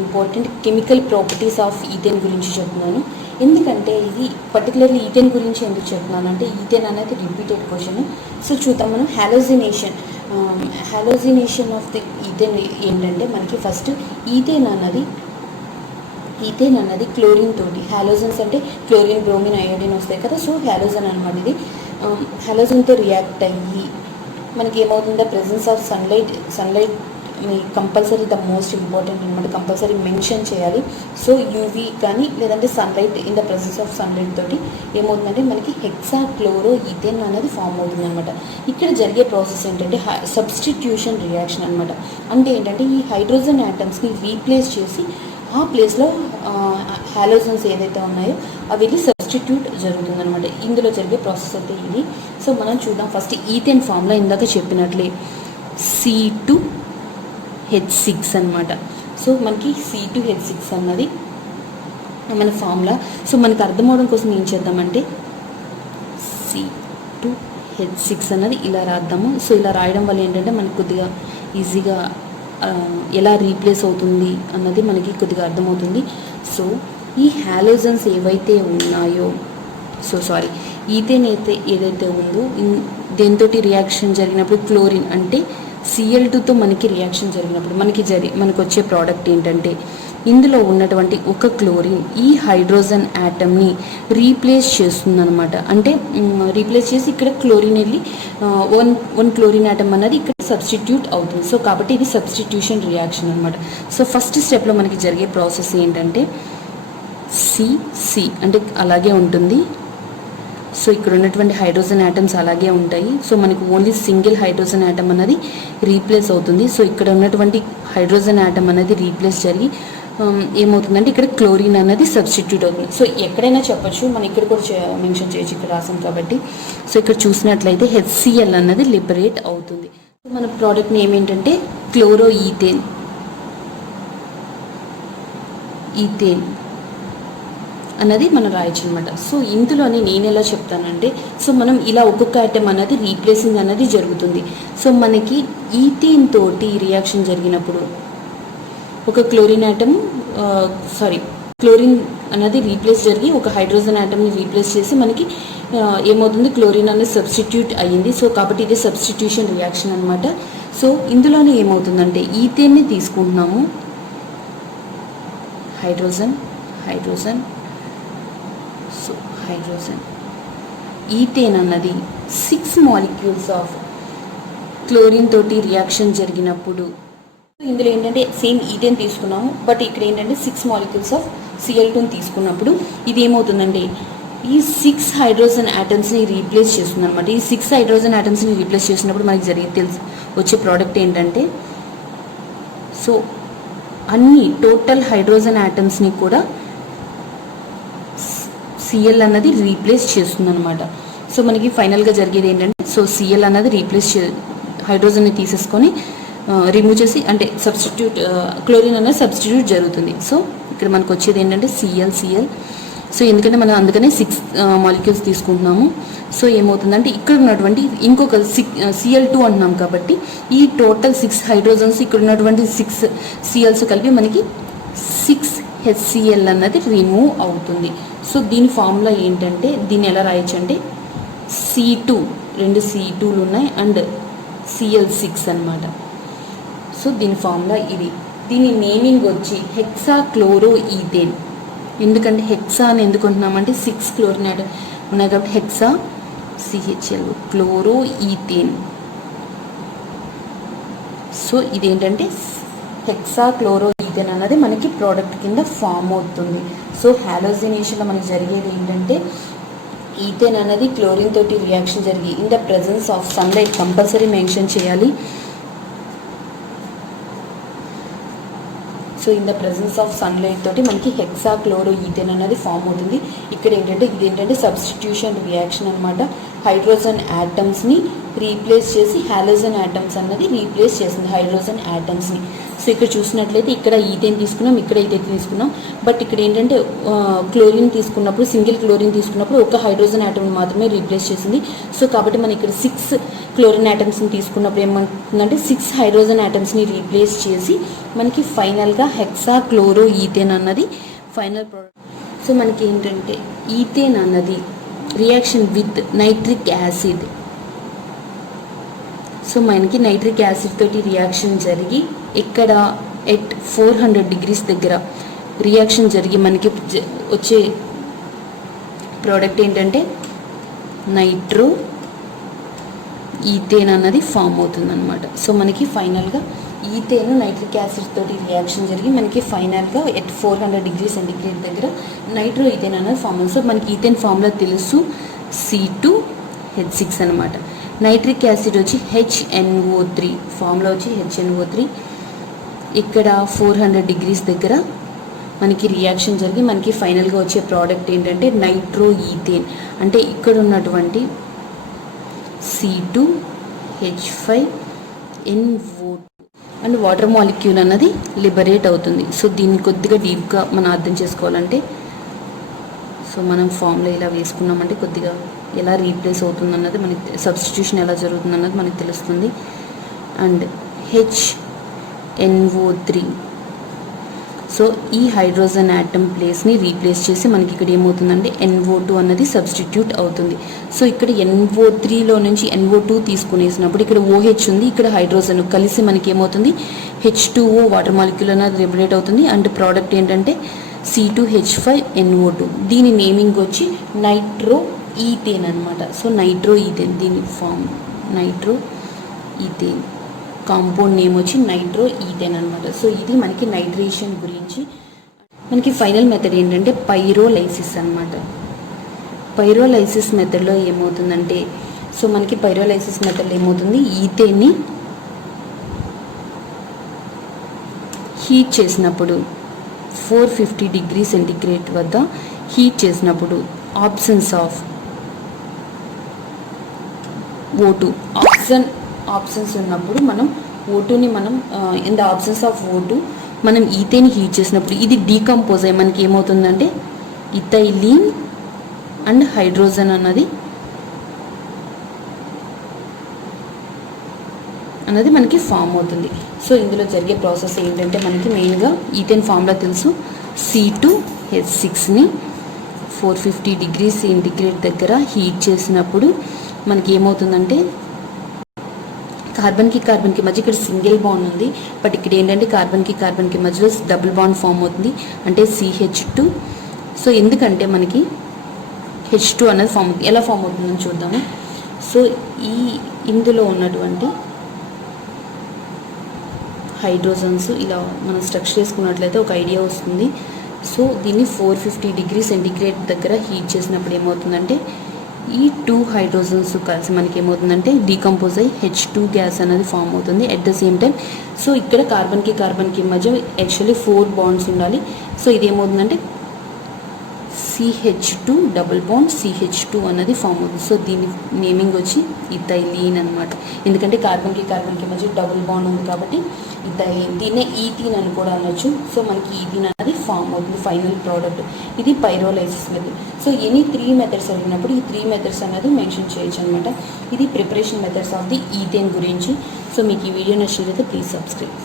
Important chemical properties of ethane గురించి చెప్తున్నాను. ఎందుకంటే ఇది పర్టికులర్లీ ఈథేన్ గురించి ఎందుకు చెప్తున్నాను అంటే ఈథేన్ అనేది రిపీటెడ్ క్వశ్చన్. సో చూద్దాం మనం. హ్యాలోజినేషన్ ఆఫ్ ది ఈథేన్ ఏంటంటే మనకి ఫస్ట్ ఈథేన్ అన్నది క్లోరిన్ తోటి, హ్యాలోజన్స్ అంటే క్లోరిన్, బ్రోమిన్, అయోడిన్ వస్తాయి కదా. సో హ్యాలోజన్ అనమాట. ఇది హ్యాలోజన్తో రియాక్ట్ అయ్యి మనకి ఏమవుతుందో presence of sunlight compulsory the most important అనమాట, కంపల్సరీ మెన్షన్ చేయాలి. సో యూవీ కానీ లేదంటే sunlight, in the presence of sunlight తోటి ఏమవుతుందంటే మనకి హెక్సా క్లోరో ఈథేన్ అనేది ఫామ్ అవుతుంది అనమాట. ఇక్కడ జరిగే ప్రాసెస్ ఏంటంటే సబ్స్టిట్యూషన్ రియాక్షన్ అనమాట. అంటే ఏంటంటే ఈ హైడ్రోజన్ యాటమ్స్ని రీప్లేస్ చేసి ఆ ప్లేస్లో హాలోజన్స్ ఏదైతే ఉన్నాయో అవి వెళ్ళి సబ్స్టిట్యూట్ జరుగుతుందనమాట. ఇందులో జరిగే ప్రాసెస్ అయితే ఇది. సో మనం చూద్దాం. ఫస్ట్ ఈథేన్ ఫార్ములా ఇందాక చెప్పినట్లే C2H6 అనమాట. సో మనకి C2H6 అన్నది మన ఫార్ములా. సో మనకి అర్థం అవడం కోసం ఏం చేద్దామంటే C2H6 అన్నది ఇలా రాద్దాము. సో ఇలా రాయడం వల్ల ఏంటంటే మనకి కొద్దిగా ఈజీగా ఎలా రీప్లేస్ అవుతుంది అన్నది మనకి కొద్దిగా అర్థమవుతుంది. సో ఈ హాలోజన్స్ ఏవైతే ఉన్నాయో, ఈథేన్ ఏదైతే ఉందో దేంతో రియాక్షన్ జరిగినప్పుడు క్లోరిన్ అంటే Cl2తో మనకి రియాక్షన్ జరిగినప్పుడు మనకు వచ్చే ప్రోడక్ట్ ఏంటంటే ఇందులో ఉన్నటువంటి ఒక క్లోరిన్ ఈ హైడ్రోజన్ యాటమ్ని రీప్లేస్ చేస్తుందన్నమాట. అంటే రీప్లేస్ చేసి ఇక్కడ క్లోరిన్ వెళ్ళి వన్ క్లోరిన్ యాటమ్ అన్నది ఇక్కడ సబ్స్టిట్యూట్ అవుతుంది. సో కాబట్టి ఇది సబ్స్టిట్యూషన్ రియాక్షన్ అనమాట. సో ఫస్ట్ స్టెప్లో మనకి జరిగే ప్రాసెస్ ఏంటంటే C అంటే అలాగే ఉంటుంది. సో ఇక్కడ ఉన్నటువంటి హైడ్రోజన్ యాటమ్స్ అలాగే ఉంటాయి. సో మనకు ఓన్లీ సింగిల్ హైడ్రోజన్ యాటమ్ అన్నది రీప్లేస్ అవుతుంది. సో ఇక్కడ ఉన్నటువంటి హైడ్రోజన్ యాటమ్ అనేది రీప్లేస్ జరిగి ఏమవుతుందంటే ఇక్కడ క్లోరిన్ అనేది సబ్స్టిట్యూట్ అవుతుంది. సో ఎక్కడైనా చెప్పచ్చు, మనం ఇక్కడ కూడా మెన్షన్ చేయొచ్చు, ఇక్కడ రాసాం కాబట్టి. సో ఇక్కడ చూసినట్లయితే HCl అన్నది లిబరేట్ అవుతుంది. మన ప్రోడక్ట్ నేమ్ ఏంటంటే క్లోరో ఈథేన్ అన్నది మనం రాయొచ్చు అనమాట. సో ఇందులోనే నేను ఎలా చెప్తానంటే, సో మనం ఇలా ఒక్కొక్క ఐటమ్ అన్నది రీప్లేసింగ్ అన్నది జరుగుతుంది. సో మనకి ఈథేన్ తోటి రియాక్షన్ జరిగినప్పుడు ఒక క్లోరిన్ అన్నది రీప్లేస్ జరిగి ఒక హైడ్రోజన్ యాటమ్ని రీప్లేస్ చేసి మనకి ఏమవుతుంది, క్లోరిన్ అనేది సబ్స్టిట్యూట్ అయ్యింది. సో కాబట్టి ఇది సబ్స్టిట్యూషన్ రియాక్షన్ అనమాట. సో ఇందులోనే ఏమవుతుందంటే ఈథేన్ని తీసుకుంటున్నాము, హైడ్రోజన్ ఈథేన్ అన్నది 6 మాలిక్యూల్స్ ఆఫ్ క్లోరిన్ తోటి రియాక్షన్ జరిగినప్పుడు ఇందులో ఏంటంటే సేమ్ ఈథేన్ తీసుకున్నాము, బట్ ఇక్కడ ఏంటంటే 6 మాలిక్యూల్స్ ఆఫ్ Cl2 తీసుకున్నప్పుడు ఇది ఏమవుతుందంటే ఈ 6 హైడ్రోజన్ యాటమ్స్ని రీప్లేస్ చేస్తుంది అనమాట. ఈ 6 హైడ్రోజన్ యాటమ్స్ని రీప్లేస్ చేసినప్పుడు మనకి వచ్చే ప్రోడక్ట్ ఏంటంటే, సో అన్ని టోటల్ హైడ్రోజన్ యాటమ్స్ని కూడా Cl అన్నది రీప్లేస్ చేస్తుంది అనమాట. సో మనకి ఫైనల్గా జరిగేది ఏంటంటే, సో Cl అన్నది హైడ్రోజన్ని తీసేసుకొని రిమూవ్ చేసి అంటే క్లోరిన్ అనేది సబ్స్టిట్యూట్ జరుగుతుంది. సో ఇక్కడ మనకు వచ్చేది ఏంటంటే Cl. సో ఎందుకంటే మనం అందుకనే 6 మాలిక్యూల్స్ తీసుకుంటున్నాము. సో ఏమవుతుందంటే ఇక్కడ ఉన్నటువంటి ఇంకొక Cl2 అంటున్నాం కాబట్టి ఈ టోటల్ 6 హైడ్రోజన్స్ ఇక్కడ ఉన్నటువంటి 6 Cls కలిపి మనకి 6 HCl అన్నది రిమూవ్ అవుతుంది. సో దీని ఫార్ములా ఏంటంటే, దీన్ని ఎలా రాయొచ్చు అంటే రెండు C2లు ఉన్నాయి అండ్ Cl6 అనమాట. సో దీని ఫార్ములా ఇది. దీని నేమింగ్ వచ్చి హెక్సా క్లోరో ఈథేన్. ఎందుకంటే హెక్సా అని ఎందుకు అంటున్నామంటే 6 క్లోరిన్ యాటమ్ ఉన్నాయి కాబట్టి hexa CHL chloro ethane. So ఇదేంటంటే హెక్సా క్లోరో ఈథేన్ అన్నది మనకి ప్రోడక్ట్ కింద ఫామ్ అవుతుంది. సో హాలోజినేషన్లో మనకి జరిగేది ఏంటంటే ఈథేన్ అనేది క్లోరిన్ తోటి రియాక్షన్ జరిగి in the presence of sunlight compulsory mention చేయాలి. So in the presence of sunlight తోటి మనకి హెక్సా క్లోరో ఈథేన్ అనేది ఫామ్ అవుతుంది. ఇక్కడ ఇదేంటంటే సబ్స్టిట్యూషన్ రియాక్షన్ అనమాట. హైడ్రోజన్ యాటమ్స్ని రీప్లేస్ చేసి హాలోజన్ యాటమ్స్ అన్నది రీప్లేస్ చేసింది హైడ్రోజన్ యాటమ్స్ని. సో ఇక్కడ చూసినట్లయితే ఇక్కడ ఈథేన్ తీసుకున్నాం, ఇక్కడ ఈథేన్ తీసుకున్నాం. బట్ ఇక్కడ ఏంటంటే క్లోరిన్ తీసుకున్నప్పుడు, సింగిల్ క్లోరిన్ తీసుకున్నప్పుడు ఒక హైడ్రోజన్ ఆటమ్ మాత్రమే రీప్లేస్ చేసింది. సో కాబట్టి మనం ఇక్కడ 6 క్లోరిన్ ఆటమ్స్ని తీసుకున్నప్పుడు ఏమంటుందంటే 6 హైడ్రోజన్ ఆటమ్స్ని రీప్లేస్ చేసి మనకి ఫైనల్గా హెక్సా క్లోరో ఈథేన్ అన్నది ఫైనల్ ప్రోడక్ట్. సో మనకి ఏంటంటే ఈథేన్ అన్నది reaction with nitric acid. So మనకి నైట్రిక్ యాసిడ్ తోటి రియాక్షన్ జరిగి ఇక్కడ ఎట్ 400 degrees దగ్గర రియాక్షన్ జరిగి మనకి వచ్చే ప్రోడక్ట్ ఏంటంటే నైట్రో ఈథేన్ అన్నది ఫామ్ అవుతుంది అనమాట. సో మనకి ఫైనల్గా ఈథేన్ నైట్రిక్ యాసిడ్ తోటి రియాక్షన్ జరిగి మనకి ఫైనల్గా ఎట్ 400 degrees సెంటిగ్రేడ్ దగ్గర నైట్రో ఈథేన్ అన్నది ఫామ్ అవుతుంది. సో మనకి ఈథేన్ ఫామ్లో తెలుసు C2H6 అనమాట. నైట్రిక్ యాసిడ్ వచ్చి HNO3 ఫామ్లో వచ్చి HNO3. ఇక్కడ 400 degrees దగ్గర మనకి రియాక్షన్ జరిగి మనకి ఫైనల్గా వచ్చే ప్రోడక్ట్ ఏంటంటే నైట్రో ఈథేన్. అంటే ఇక్కడ ఉన్నటువంటి C2H5NO2 అండ్ వాటర్ మాలిక్యూల్ అన్నది లిబరేట్ అవుతుంది. సో దీన్ని కొద్దిగా డీప్గా మనం అర్థం చేసుకోవాలంటే సో మనం ఫామ్లో ఇలా వేసుకున్నామంటే కొద్దిగా ఎలా రీప్లేస్ అవుతుంది అన్నది మనకి, సబ్స్టిట్యూషన్ ఎలా జరుగుతుంది అన్నది మనకి తెలుస్తుంది. అండ్ HNO3 సో ఈ హైడ్రోజన్ యాటమ్ ప్లేస్ని రీప్లేస్ చేసి మనకి ఇక్కడ ఏమవుతుందంటే NO2 అన్నది సబ్స్టిట్యూట్ అవుతుంది. సో ఇక్కడ NO3లో నుంచి NO2 తీసుకునేసినప్పుడు ఇక్కడ OH ఉంది, ఇక్కడ హైడ్రోజన్ కలిసి మనకి ఏమవుతుంది H2O వాటర్ మాలిక్యూల్ అన్నది లిబరేట్ అవుతుంది. అండ్ ప్రోడక్ట్ ఏంటంటే C2H5NO2. దీని నేమింగ్ వచ్చి నైట్రో ఈథేన్ అనమాట. సో నైట్రో ఈథేన్ దీని form nitroethane, compound name వచ్చి నైట్రో ఈథేన్ అనమాట. సో ఇది మనకి నైట్రేషన్ గురించి. మనకి ఫైనల్ మెథడ్ ఏంటంటే పైరోలైసిస్ అనమాట. పైరోలైసిస్ మెథడ్లో ఏమవుతుందంటే సో మనకి పైరోలైసిస్ మెథడ్లో ఏమవుతుంది ఈథేన్ని హీట్ చేసినప్పుడు 450 degrees సెంటిగ్రేడ్ వద్ద హీట్ చేసినప్పుడు ఆబ్సెన్స్ ఆఫ్ O2 ఆప్షన్స్ ఉన్నప్పుడు మనం O2ని మనం in the absence of O2 మనం ఈథేన్ హీట్ చేసినప్పుడు ఇది డీకంపోజ్ అయ్యి మనకి ఏమవుతుందంటే ఇథైలీన్ అండ్ హైడ్రోజన్ అన్నది మనకి ఫామ్ అవుతుంది. సో ఇందులో జరిగే ప్రాసెస్ ఏంటంటే మనకి మెయిన్గా ఈథేన్ ఫామ్లో తెలుసు C2H6ని 450 degrees సెంటిగ్రేడ్ దగ్గర హీట్ చేసినప్పుడు మనకి ఏమవుతుందంటే కార్బన్కి మధ్య ఇక్కడ సింగిల్ బాండ్ ఉంది, బట్ ఇక్కడ ఏంటంటే కార్బన్కి మధ్యలో డబుల్ బాండ్ ఫామ్ అవుతుంది అంటే CH2. సో ఎందుకంటే మనకి H2 అనేది ఫామ్ అవుతుంది. ఎలా ఫామ్ అవుతుందని చూద్దాము. సో ఇందులో ఉన్నటువంటి హైడ్రోజన్స్ ఇలా మనం స్ట్రక్చర్ చేసుకున్నట్లయితే ఒక ఐడియా వస్తుంది. సో దీన్ని 450 degrees సెంటిగ్రేడ్ దగ్గర హీట్ చేసినప్పుడు ఏమవుతుందంటే ఈ 2 హైడ్రోజన్స్ కలిసి మనకి ఏమవుతుందంటే డీకంపోజ్ అయ్యి H2 గ్యాస్ అనేది ఫామ్ అవుతుంది. At the same time so ఇక్కడ కార్బన్కి మధ్య యాక్చువల్లీ 4 బాండ్స్ ఉండాలి. సో ఇది ఏమవుతుందంటే CH2 డబుల్ బాండ్ CH2 అన్నది ఫామ్ అవుతుంది. సో దీని నేమింగ్ వచ్చి ఇథైలీన్ అనమాట. ఎందుకంటే కార్బన్కి మధ్య డబుల్ బాండ్ ఉంది కాబట్టి ఇథైలీన్. దీన్నే ఈథీన్ అని కూడా అనొచ్చు. సో మనకి ఈథీన్ అనేది ఫామ్ అవుతుంది ఫైనల్ ప్రోడక్ట్. ఇది pyrolysis method. So any 3 methods అడిగినప్పుడు ఈ 3 మెథడ్స్ అనేది మెన్షన్ చేయొచ్చు అనమాట. ఇది preparation methods of the ethane గురించి. సో మీకు ఈ వీడియో నచ్చినట్లయితే ప్లీజ్ సబ్స్క్రైబ్.